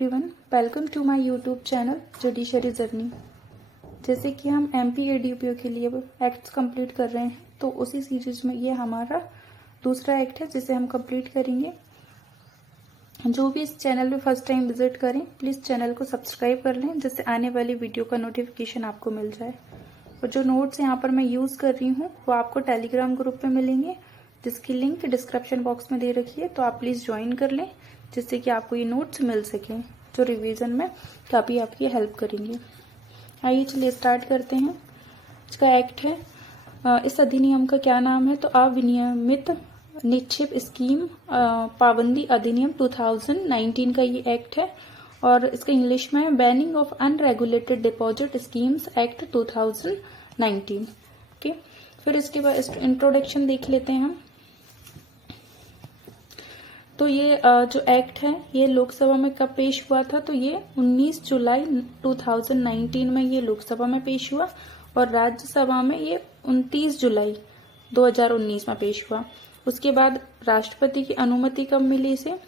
Everyone, welcome to my YouTube channel Judiciary Journey. जैसे कि हम एमपी एडीपीओ के लिए एक्ट्स कंप्लीट कर रहे हैं, तो उसी सीरीज में ये हमारा दूसरा एक्ट है जिसे हम कंप्लीट करेंगे। जो भी इस चैनल पे फर्स्ट टाइम विजिट करें, प्लीज चैनल को सब्सक्राइब कर लें जिससे आने वाली वीडियो का नोटिफिकेशन आपको मिल जाए। और जो नोट्स यहाँ पर मैं यूज कर रही हूँ वो आपको टेलीग्राम ग्रुप पे मिलेंगे, जिसकी लिंक डिस्क्रिप्शन बॉक्स में दे रखी है, तो आप प्लीज ज्वाइन कर लें जिससे कि आपको ये नोट्स मिल सके जो रिवीजन में काफी आपकी हेल्प करेंगे। आइए चलिए स्टार्ट करते हैं। इसका एक्ट है, इस अधिनियम का क्या नाम है तो अविनियमित निक्षेप स्कीम पाबंदी अधिनियम 2019 का ये एक्ट है, और इसका इंग्लिश में banning of unregulated deposit schemes act 2019। Okay, फिर इसके बाद इंट्रोडक्शन देख लेते हैं हम। तो ये जो एक्ट है ये लोकसभा में कब पेश हुआ था, तो ये 19 जुलाई 2019 में ये लोकसभा में पेश हुआ, और राज्यसभा में ये 29 जुलाई 2019 में पेश हुआ। उसके बाद राष्ट्रपति की अनुमति कब मिली इसे,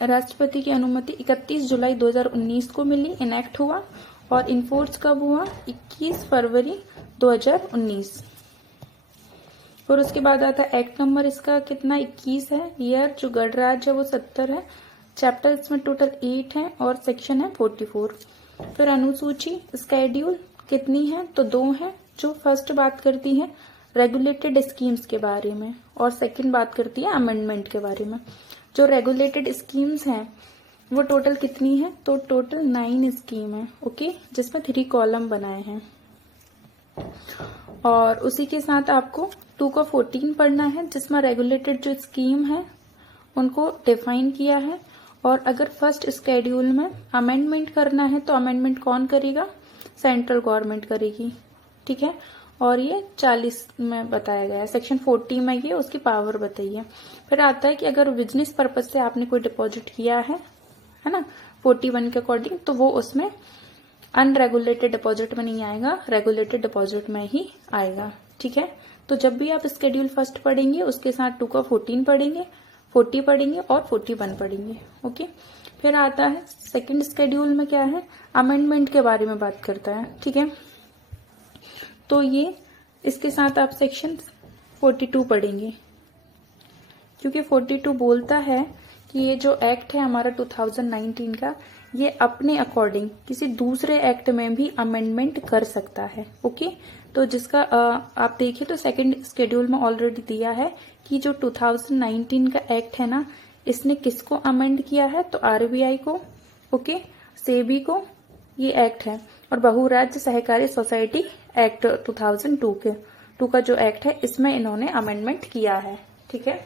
राष्ट्रपति की अनुमति 31 जुलाई 2019 को मिली, इनएक्ट हुआ, और इनफोर्स कब हुआ 21 फरवरी 2019। और उसके बाद आता है एक्ट नंबर, इसका कितना 21 है, ईयर जो गणराज्य है वो 70 है, चैप्टर इसमें टोटल 8 है, और सेक्शन है 44। फिर अनुसूची स्केड्यूल कितनी है तो 2 है, जो फर्स्ट बात करती है रेगुलेटेड स्कीम्स के बारे में, और सेकंड बात करती है अमेंडमेंट के बारे में। जो रेगुलेटेड स्कीम्स हैं वो टोटल कितनी है तो टोटल 9 स्कीम है, ओके, जिसमें 3 कॉलम बनाए हैं। और उसी के साथ आपको 2 का 14 पढ़ना है, जिसमें रेगुलेटेड जो स्कीम है उनको डिफाइन किया है। और अगर फर्स्ट स्केड्यूल में अमेंडमेंट करना है तो अमेंडमेंट कौन करेगा, सेंट्रल गवर्नमेंट करेगी, ठीक है। और ये 40 में बताया गया है, सेक्शन 40 में ये उसकी पावर बताइए। फिर आता है कि अगर बिजनेस पर्पज से आपने कोई डिपॉजिट किया है ना 41 के अकॉर्डिंग, तो वो उसमें अनरेगुलेटेड डिपॉजिट में नहीं आएगा, रेगुलेटेड डिपॉजिट में ही आएगा, ठीक है। तो जब भी आप स्केड्यूल फर्स्ट पढ़ेंगे उसके साथ 2 का 14 पढ़ेंगे, 40 पढ़ेंगे और 41 पढ़ेंगे, ओके। फिर आता है सेकंड स्केड्यूल में क्या है, अमेंडमेंट के बारे में बात करता है, ठीक है। तो ये इसके साथ आप सेक्शन 42 पढ़ेंगे, क्योंकि 42 बोलता है कि ये जो एक्ट है हमारा 2019 का, ये अपने अकॉर्डिंग किसी दूसरे एक्ट में भी अमेंडमेंट कर सकता है, ओके। तो जिसका आप देखिए तो सेकंड शेड्यूल में ऑलरेडी दिया है कि जो 2019 का एक्ट है ना, इसने किसको अमेंड किया है तो आरबीआई को, ओके, सेबी को, ये एक्ट है। और बहुराज्य सहकारी सोसाइटी एक्ट 2002 का जो एक्ट है इसमें इन्होंने अमेंडमेंट किया है, ठीक है।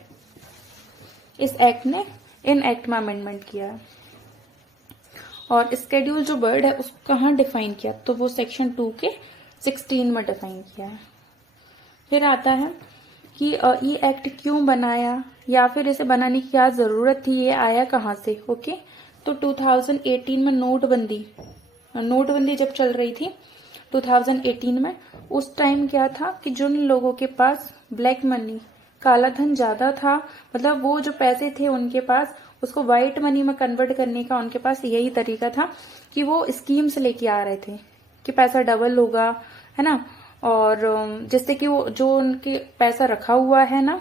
इस एक्ट ने इन एक्ट में अमेंडमेंट किया है। और स्केड्यूल जो वर्ड है उसको कहाँ डिफाइन किया तो वो सेक्शन 2 के 16 में डिफाइन किया है। फिर आता है कि ये एक्ट क्यों बनाया या फिर इसे बनाने की क्या जरूरत थी, ये आया कहाँ से, ओके। तो 2018 में नोटबंदी जब चल रही थी 2018 में, उस टाइम क्या था कि जिन लोगों के पास ब्लैक मनी काला धन ज्यादा था, मतलब वो जो पैसे थे उनके पास, उसको व्हाइट मनी में कन्वर्ट करने का उनके पास यही तरीका था कि वो स्कीम्स लेके आ रहे थे कि पैसा डबल होगा, है ना। और जिससे कि वो जो उनके पैसा रखा हुआ है ना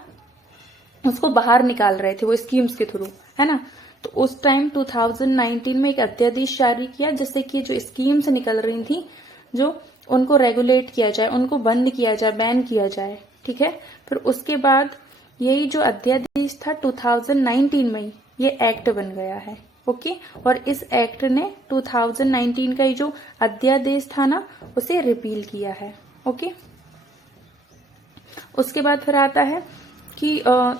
उसको बाहर निकाल रहे थे वो स्कीम्स के थ्रू, है ना। तो उस टाइम 2019 में एक अध्यादेश जारी किया जिससे कि जो स्कीम्स निकल रही थी जो उनको रेगुलेट किया जाए, उनको बंद किया जाए, बैन किया जाए, ठीक है। फिर उसके बाद यही जो अध्यादेश था 2019 में ये एक्ट बन गया है, ओके। और इस एक्ट ने 2019 का जो अध्यादेश था ना उसे रिपील किया है, ओके। उसके बाद फिर आता है कि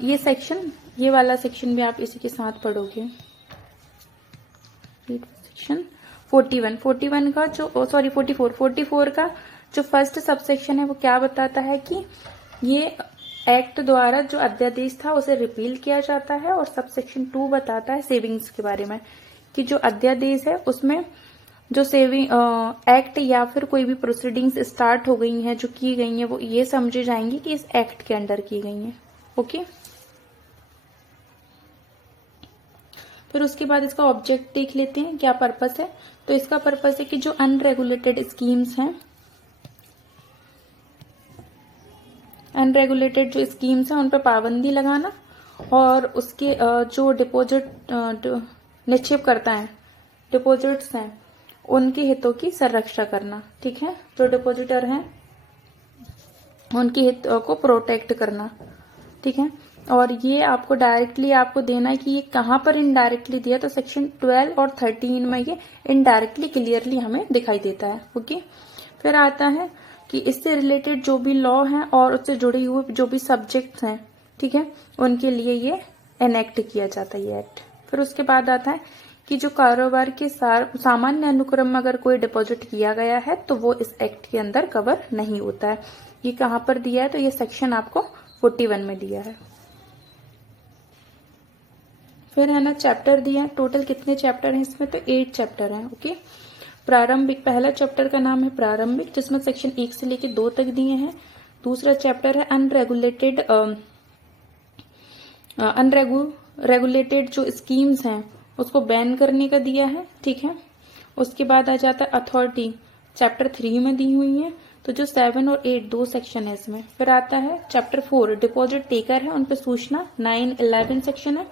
ये सेक्शन, ये वाला सेक्शन भी आप इसी के साथ पढ़ोगे, सेक्शन 41 का जो 44 का जो फर्स्ट सबसेक्शन है वो क्या बताता है कि ये एक्ट द्वारा जो अध्यादेश था उसे रिपील किया जाता है। और सबसेक्शन 2 बताता है सेविंग्स के बारे में, कि जो अध्यादेश है उसमें जो सेविंग एक्ट या फिर कोई भी प्रोसीडिंग्स स्टार्ट हो गई हैं, जो की गई हैं, वो ये समझी जाएंगी कि इस एक्ट के अंडर की गई हैं, ओके। फिर उसके बाद इसका ऑब्जेक्ट देख लेते हैं क्या पर्पस है। तो इसका पर्पस है कि जो अनरेगुलेटेड स्कीम्स हैं, अनरेगुलेटेड जो स्कीम्स हैं उन पर पाबंदी लगाना और उसके जो डिपॉजिट निक्षेप करता है, डिपॉजिट्स हैं, उनके हितों की संरक्षा करना। ठीक है, जो डिपॉजिटर हैं उनके हितों को प्रोटेक्ट करना। ठीक है, और ये आपको डायरेक्टली आपको देना है कि ये कहां पर इनडायरेक्टली दिया, तो सेक्शन 12 और 13 में ये इनडायरेक्टली क्लियरली हमें दिखाई देता है। ओके, फिर आता है कि इससे रिलेटेड जो भी लॉ हैं और उससे जुड़े हुए जो भी सब्जेक्ट्स हैं, ठीक है, उनके लिए ये एनेक्ट किया जाता है ये एक्ट। फिर उसके बाद आता है कि जो कारोबार के सामान्य अनुक्रम में अगर कोई डिपॉजिट किया गया है तो वो इस एक्ट के अंदर कवर नहीं होता है। ये कहां पर दिया है, तो ये सेक्शन आपको 41 में दिया है। फिर है ना चैप्टर दिया है, टोटल कितने चैप्टर हैं इसमें, तो 8 चैप्टर हैं। ओके, प्रारंभिक, पहला चैप्टर का नाम है प्रारंभिक, जिसमें सेक्शन 1 से लेकर 2 तक दिए हैं। दूसरा चैप्टर है अनरेगुलेटेड जो स्कीम्स हैं उसको बैन करने का दिया है। ठीक है, उसके बाद आ जाता है अथॉरिटी, चैप्टर 3 में दी हुई है। तो जो 7 और 8 2 सेक्शन है इसमें। फिर आता है चैप्टर 4 डिपॉजिट टेकर है उन पर सूचना, 9-11 सेक्शन है।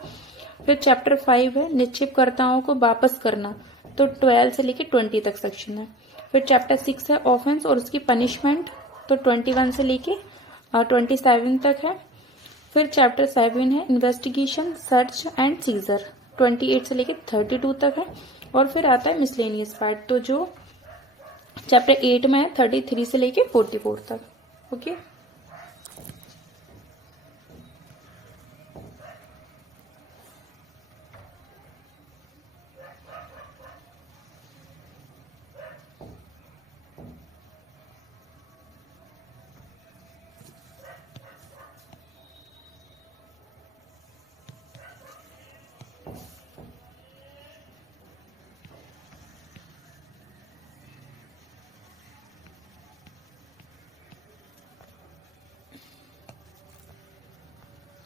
फिर चैप्टर 5 है निक्षेपकर्ताओं को वापस करना, तो 12 से लेकर 20 तक सेक्शन है। फिर चैप्टर 6 है ऑफेंस और उसकी पनिशमेंट, तो 21 से लेके 27 तक है। फिर चैप्टर 7 है इन्वेस्टिगेशन, सर्च एंड सीजर, 28 से लेके 32 तक है। और फिर आता है मिसलेनियस पार्ट, तो जो चैप्टर 8 में है 33 से लेके 44 तक। ओके,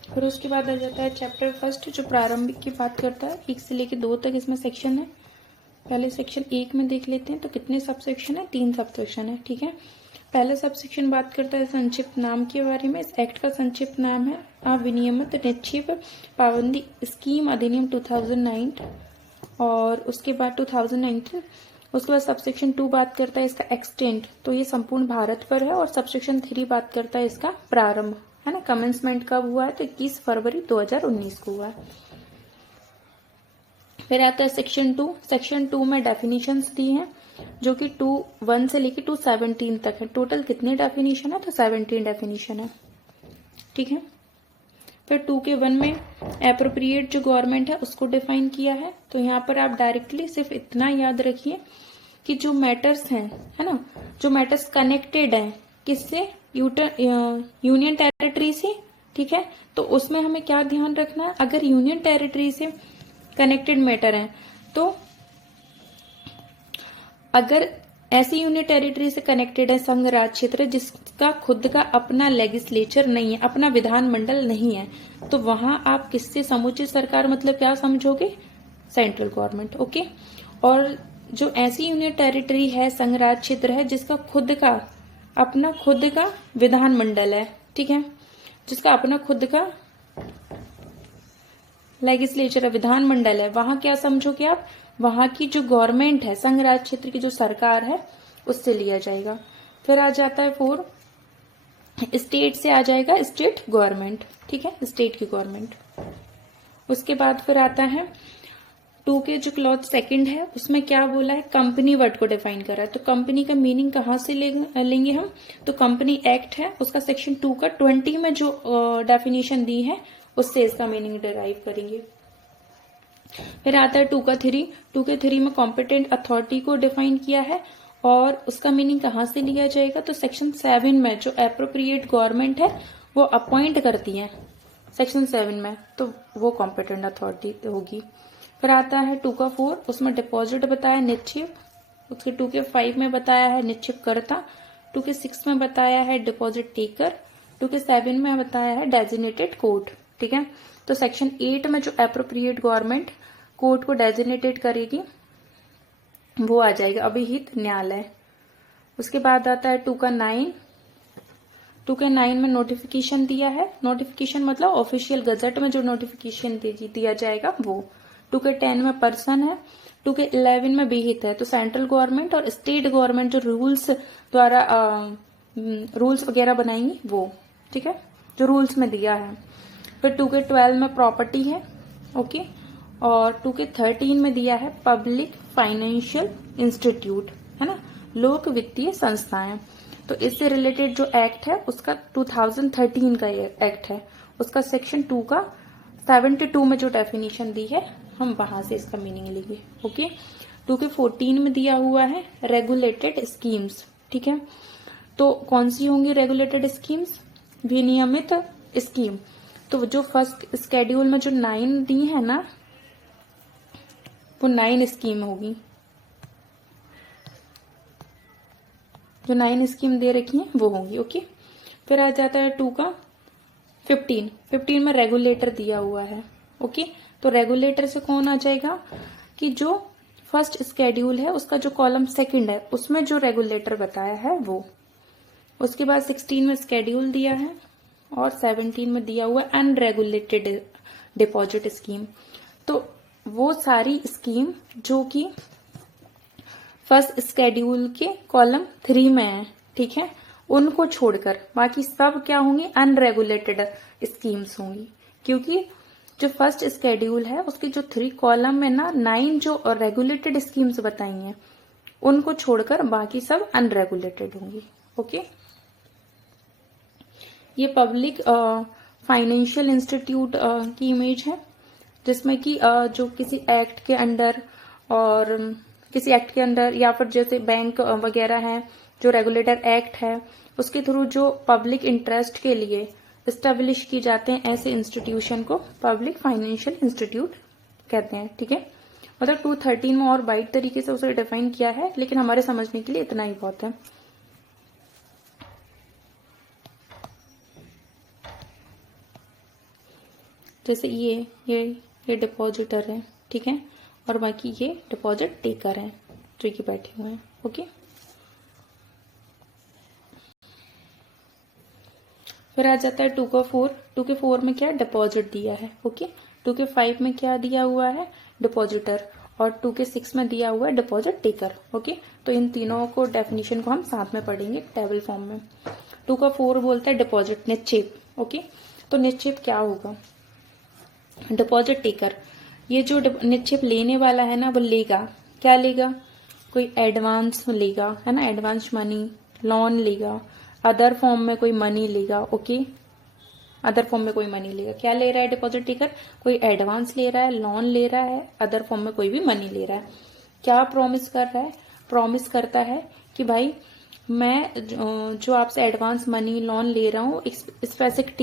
फिर उसके बाद आ जाता है चैप्टर 1 जो प्रारंभिक की बात करता है, 1 से लेके 2 तक इसमें सेक्शन है। पहले सेक्शन 1 में देख लेते हैं, तो कितने सब सेक्शन है, 3 सब सेक्शन है। ठीक है, पहला सब सेक्शन बात करता है संक्षिप्त नाम के बारे में। इस एक्ट का संक्षिप्त नाम है अविनियमित निक्षेप पाबंदी स्कीम अधिनियम 2009, और उसके बाद 2019। उसके बाद सबसेक्शन 2 बात करता है इसका एक्सटेंट, तो ये संपूर्ण भारत पर है। और सबसेक्शन 3 बात करता है इसका प्रारंभ, है ना, कमेंसमेंट कब हुआ है, तो 21 फरवरी 2019 को हुआ है। फिर आता है सेक्शन 2। सेक्शन 2 में डेफिनेशंस दी हैं जो कि 2:1 से लेकर 2:17 तक है। टोटल कितनी डेफिनेशन है, तो 17 डेफिनेशन है। ठीक है, फिर 2 के 1 में एप्रोप्रिएट जो गवर्नमेंट है उसको डिफाइन किया है। तो यहाँ पर आप डायरेक्टली सिर्फ इतना याद रखिए कि जो मैटर्स हैं, है ना, जो मैटर्स कनेक्टेड हैं किससे, यूनियन टेरिटरी से। ठीक है, तो उसमें हमें क्या ध्यान रखना है, अगर यूनियन टेरिटरी से कनेक्टेड मैटर है, तो अगर ऐसी यूनियन टेरिटरी से कनेक्टेड है संघ राज क्षेत्र जिसका खुद का अपना लेजिस्लेचर नहीं है, अपना विधानमंडल नहीं है, तो वहां आप किससे समुचित सरकार मतलब क्या समझोगे, सेंट्रल गवर्नमेंट। ओके, और जो ऐसी यूनियन टेरिटरी है, संघ राज क्षेत्र है जिसका खुद का अपना खुद का विधानमंडल है, ठीक है, जिसका अपना खुद का लेजिस्लेचर है, विधानमंडल है, वहां क्या समझोगे आप, वहां की जो गवर्नमेंट है, संघ राज क्षेत्र की जो सरकार है उससे लिया जाएगा। फिर आ जाता है 4, स्टेट से आ जाएगा स्टेट गवर्नमेंट। ठीक है, स्टेट की गवर्नमेंट। उसके बाद फिर आता है 2 के जो क्लॉज 2 है उसमें क्या बोला है, कंपनी वर्ड को डिफाइन करा है। तो कंपनी का मीनिंग कहां से लेंगे हम, तो कंपनी एक्ट है उसका सेक्शन 2 का 20 में जो डेफिनेशन दी है उससे इसका मीनिंग डिराइव करेंगे। फिर आता है 2 का 3। 2 के 3 में कॉम्पिटेंट अथॉरिटी को डिफाइन किया है और उसका मीनिंग कहां से लिया जाएगा, तो सेक्शन 7 में जो एप्रोप्रिएट गवर्नमेंट है वो अपॉइंट करती है सेक्शन 7 में, तो वो कॉम्पिटेंट अथॉरिटी होगी। फिर आता है 2 का 4, उसमें डिपॉजिट बताया निक्षेप, उसके 2 के 5 में बताया है निक्षेपकर्ता, 2 के 6 में बताया है डिपॉजिट टेकर, 2 के 7 में बताया है डेजिग्नेटेड कोर्ट। ठीक है, तो सेक्शन 8 में जो एप्रोप्रिएट गवर्नमेंट कोर्ट को डेजिग्नेटेड करेगी वो आ जाएगा अभिहित न्यायालय। उसके बाद आता है 2 का 9। 2 के 9 में नोटिफिकेशन दिया है, नोटिफिकेशन मतलब ऑफिशियल गजट में जो नोटिफिकेशन दिया जाएगा वो। 2 के 10 में पर्सन है। 2 के 11 में विहित है, तो सेंट्रल गवर्नमेंट और स्टेट गवर्नमेंट जो रूल्स द्वारा रूल्स वगैरह बनाएंगी वो, ठीक है, जो रूल्स में दिया है। फिर 2 के 12 में प्रॉपर्टी है, ओके। और 2 के 13 में दिया है पब्लिक फाइनेंशियल इंस्टीट्यूट, है ना, लोक वित्तीय संस्थाएं। तो इससे रिलेटेड जो एक्ट है उसका 2013 का एक्ट है, उसका सेक्शन 2 का 72 में जो डेफिनेशन दी है हम वहां से इसका मीनिंग लेंगे, ओके। 2 के 14 में दिया हुआ है रेगुलेटेड स्कीम्स, ठीक है। तो कौन सी होंगी रेगुलेटेड स्कीम्स? विनियमित स्कीम। तो जो फर्स्ट स्केड्यूल में जो 9 दी है ना, वो 9 स्कीम होगी, जो 9 स्कीम दे रखी है वो होंगी, ओके। फिर आ जाता है 2 का 15। 15 में रेगुलेटर दिया हुआ है, ओके। तो रेगुलेटर से कौन आ जाएगा कि जो फर्स्ट स्केड्यूल है उसका जो कॉलम सेकंड है उसमें जो रेगुलेटर बताया है वो। उसके बाद 16 में स्केड्यूल दिया है और 17 में दिया हुआ अनरेगुलेटेड डिपॉजिट स्कीम। तो वो सारी स्कीम जो कि फर्स्ट स्केड्यूल के कॉलम 3 में है, ठीक है, उनको छोड़कर बाकी सब क्या होंगी? अनरेगुलेटेड स्कीम्स होंगी, क्योंकि जो फर्स्ट स्केड्यूल है उसके जो 3 कॉलम में ना 9 जो रेगुलेटेड स्कीम्स बताई हैं उनको छोड़कर बाकी सब अनरेगुलेटेड होंगी, ओके। ये पब्लिक फाइनेंशियल इंस्टीट्यूट की इमेज है, जिसमें कि जो किसी एक्ट के अंडर और किसी एक्ट के अंडर या फिर जैसे बैंक वगैरह है, जो रेगुलेटर एक्ट है उसके थ्रू जो पब्लिक इंटरेस्ट के लिए एस्टेब्लिश की जाते हैं, ऐसे इंस्टीट्यूशन को पब्लिक फाइनेंशियल इंस्टीट्यूट कहते हैं, ठीक है। मतलब 213 में और वाइड तरीके से उसे डिफाइन किया है, लेकिन हमारे समझने के लिए इतना ही बहुत है। जैसे ये डिपॉजिटर है, ठीक है, और बाकी ये डिपॉजिट टेकर है जो ये बैठे हुए हैं, ओके। फिर आ जाता है 2 का 4। 2 के 4 में क्या डिपॉजिट दिया है, ओके। 2 के 5 में क्या दिया हुआ है? डिपॉजिटर। और 2 के 6 में दिया हुआ है डिपॉजिट टेकर, ओके। तो इन तीनों को डेफिनेशन को हम साथ में पढ़ेंगे टेबल फॉर्म में। 2 का 4 बोलता है डिपॉजिट निक्षेप, ओके। तो निक्षेप क्या होगा? डिपॉजिट टेकर, ये जो निक्षेप लेने वाला है ना वो लेगा, क्या लेगा? कोई एडवांस लेगा, है ना, एडवांस मनी, लोन लेगा, अदर फॉर्म में कोई मनी लेगा, ओके। अदर फॉर्म में कोई मनी लेगा। क्या ले रहा है डिपॉजिट टेकर? कोई एडवांस ले रहा है, लोन ले रहा है, अदर फॉर्म में कोई भी मनी ले रहा है। क्या प्रॉमिस कर रहा है? प्रॉमिस करता है कि भाई मैं जो आपसे एडवांस मनी लोन ले रहा हूँ स्पेसिफिक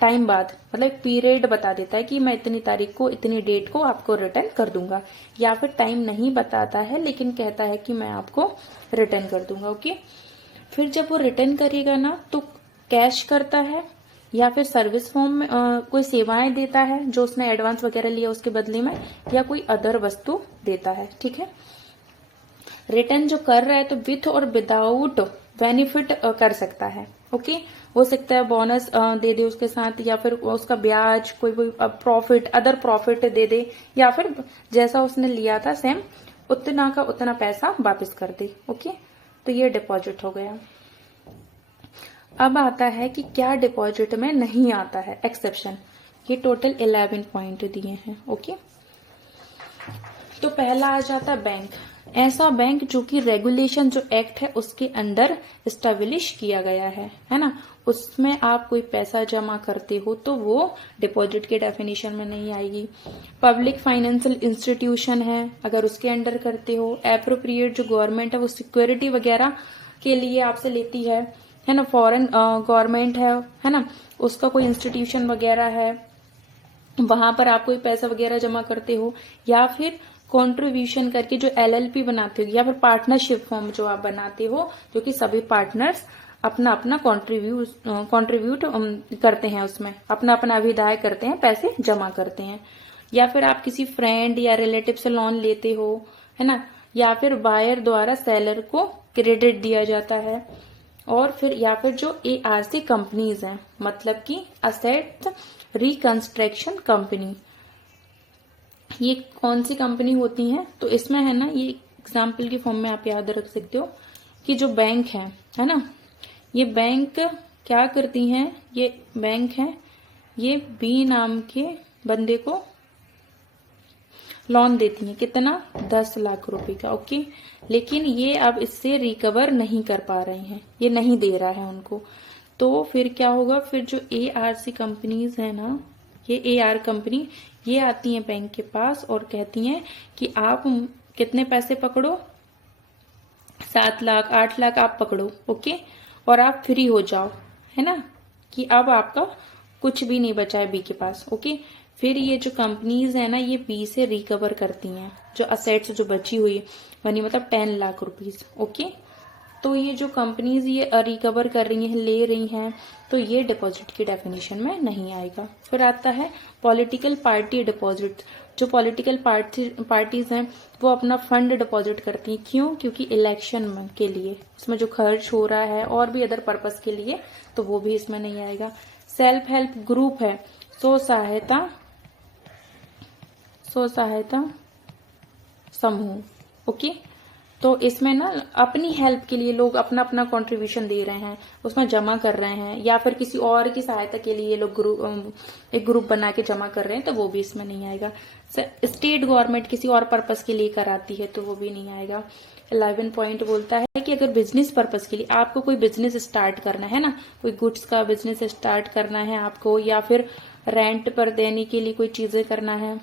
टाइम बाद, मतलब पीरियड बता देता है कि मैं इतनी तारीख को इतनी डेट को आपको रिटर्न कर दूंगा, या फिर टाइम नहीं बताता है लेकिन कहता है कि मैं आपको रिटर्न कर दूंगा, ओके। फिर जब वो रिटर्न करेगा ना तो कैश करता है या फिर सर्विस फॉर्म में कोई सेवाएं देता है जो उसने एडवांस वगैरह लिया उसके बदले में, या कोई अदर वस्तु देता है, ठीक है। रिटर्न जो कर रहा है तो विथ और विदाउट बेनिफिट कर सकता है, ओके। हो सकता है बोनस दे दे उसके साथ, या फिर उसका ब्याज, कोई प्रॉफिट, अदर प्रॉफिट दे दे, या फिर जैसा उसने लिया था सेम उतना का उतना पैसा वापस कर दे, ओके। तो ये डिपॉजिट हो गया। अब आता है कि क्या डिपॉजिट में नहीं आता है, एक्सेप्शन। ये टोटल 11 पॉइंट दिए हैं, ओके। तो पहला आ जाता है बैंक। ऐसा बैंक जो कि रेगुलेशन जो एक्ट है उसके अंडर एस्टेब्लिश किया गया है ना, उसमें आप कोई पैसा जमा करते हो तो वो डिपॉजिट के डेफिनेशन में नहीं आएगी। पब्लिक फाइनेंशियल इंस्टीट्यूशन है, अगर उसके अंडर करते हो। एप्रोप्रिएट जो गवर्नमेंट है वो सिक्योरिटी वगैरह के लिए आपसे लेती है ना। फॉरेन गवर्नमेंट है ना, उसका कोई इंस्टीट्यूशन वगैरह है, वहां पर आप कोई पैसा वगैरह जमा करते हो, या फिर कंट्रीब्यूशन करके जो LLP बनाते हो, या फिर पार्टनरशिप फॉर्म जो आप बनाते हो, जो कि सभी पार्टनर्स अपना अपना कंट्रीब्यूट करते हैं, उसमें अपना अपना अभिदाय करते हैं, पैसे जमा करते हैं। या फिर आप किसी फ्रेंड या रिलेटिव से लोन लेते हो, है ना, या फिर बायर द्वारा सेलर को क्रेडिट दिया जाता है, और फिर या फिर जो ARC कंपनीज हैं, मतलब कि असेट रिकंस्ट्रक्शन कंपनी, ये कौन सी कंपनी होती हैं? तो इसमें है ना, ये एग्जाम्पल की फॉर्म में आप याद रख सकते हो कि जो बैंक है ना, ये बैंक क्या करती हैं? ये बैंक है, ये बी नाम के बंदे को लोन देती हैं। कितना? 10 लाख रुपए का। ओके, लेकिन ये अब इससे रिकवर नहीं कर पा रहे हैं, ये नहीं दे रहा है उनको। तो फिर क्या होगा? फिर जो ARC कंपनीज है ना, ये AR कंपनी, ये आती है बैंक के पास और कहती हैं कि आप कितने पैसे पकड़ो, 7 लाख 8 लाख आप पकड़ो, ओके, और आप फ्री हो जाओ, है ना, कि अब आपका कुछ भी नहीं बचा है बी के पास। ओके, फिर ये जो कंपनीज है ना, ये बी से रिकवर करती हैं जो असेट्स जो बची हुई बनी, मतलब 10 लाख रुपीज। ओके, तो ये जो कंपनीज ये रिकवर कर रही हैं, ले रही हैं, तो ये डिपॉजिट की डेफिनेशन में नहीं आएगा। फिर आता है पॉलिटिकल पार्टी डिपॉजिट। जो पॉलिटिकल पार्टीज हैं वो अपना फंड डिपॉजिट करती हैं। क्यों? क्योंकि इलेक्शन में के लिए इसमें जो खर्च हो रहा है और भी अदर पर्पस के लिए, तो वो भी इसमें नहीं आएगा। सेल्फ हेल्प ग्रुप है, स्व सहायता समूह। ओके, तो इसमें ना अपनी हेल्प के लिए लोग अपना अपना कंट्रीब्यूशन दे रहे हैं, उसमें जमा कर रहे हैं, या फिर किसी और की सहायता के लिए लोग एक ग्रुप बना के जमा कर रहे हैं, तो वो भी इसमें नहीं आएगा। स्टेट गवर्नमेंट किसी और पर्पस के लिए कराती है, तो वो भी नहीं आएगा। 11 पॉइंट बोलता है कि अगर बिजनेस पर्पस के लिए आपको कोई बिजनेस स्टार्ट करना है ना, कोई गुड्स का बिजनेस स्टार्ट करना है आपको, या फिर रेंट पर देने के लिए कोई चीजें करना है,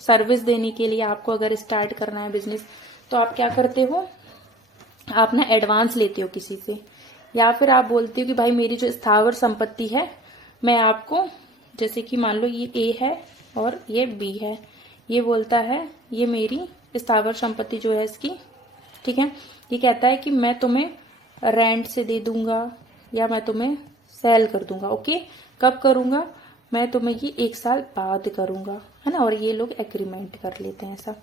सर्विस देने के लिए आपको अगर स्टार्ट करना है बिजनेस, तो आप क्या करते हो? आप ना एडवांस लेते हो किसी से, या फिर आप बोलते हो कि भाई मेरी जो स्थावर संपत्ति है, मैं आपको, जैसे कि मान लो ये A है और ये B है, ये बोलता है ये मेरी स्थावर संपत्ति जो है इसकी, ठीक है, ये कहता है कि मैं तुम्हें रेंट से दे दूंगा या मैं तुम्हें सेल कर दूंगा। ओके, कब करूंगा? मैं तुम्हें ये 1 साल बाद करूंगा, है ना, और ये लोग एग्रीमेंट कर लेते हैं ऐसा।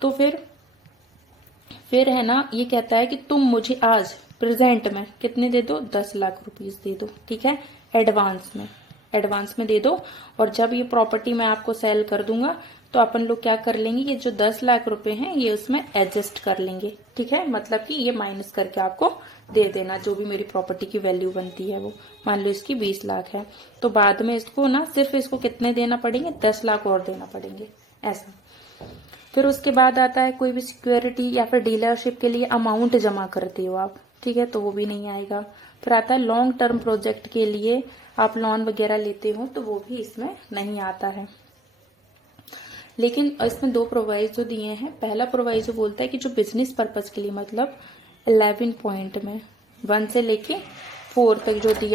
तो फिर है ना, ये कहता है कि तुम मुझे आज प्रेजेंट में कितने दे दो? 10 लाख रुपीस दे दो, ठीक है, एडवांस में दे दो, और जब ये प्रॉपर्टी मैं आपको सेल कर दूंगा, तो अपन लोग क्या कर लेंगे, ये जो 10 लाख रुपए हैं ये उसमें एडजस्ट कर लेंगे, ठीक है, मतलब कि ये माइनस करके आपको दे देना, जो भी मेरी प्रॉपर्टी की वैल्यू बनती है वो, मान लो इसकी 20 लाख है, तो बाद में इसको ना सिर्फ इसको कितने देना पड़ेंगे? 10 लाख और देना पड़ेंगे, ऐसा। फिर उसके बाद आता है कोई भी सिक्योरिटी या फिर डीलरशिप के लिए अमाउंट जमा करते हो आप, ठीक है, तो वो भी नहीं आएगा। फिर आता है लॉन्ग टर्म प्रोजेक्ट के लिए आप लोन वगैरह लेते हो, तो वो भी इसमें नहीं आता है। लेकिन इसमें 2 प्रोवाइजो दिए हैं। पहला प्रोवाइजो बोलता है कि जो बिजनेस पर्पज के लिए, मतलब 11 पॉइंट में 1 से लेके 4 तक जो दिया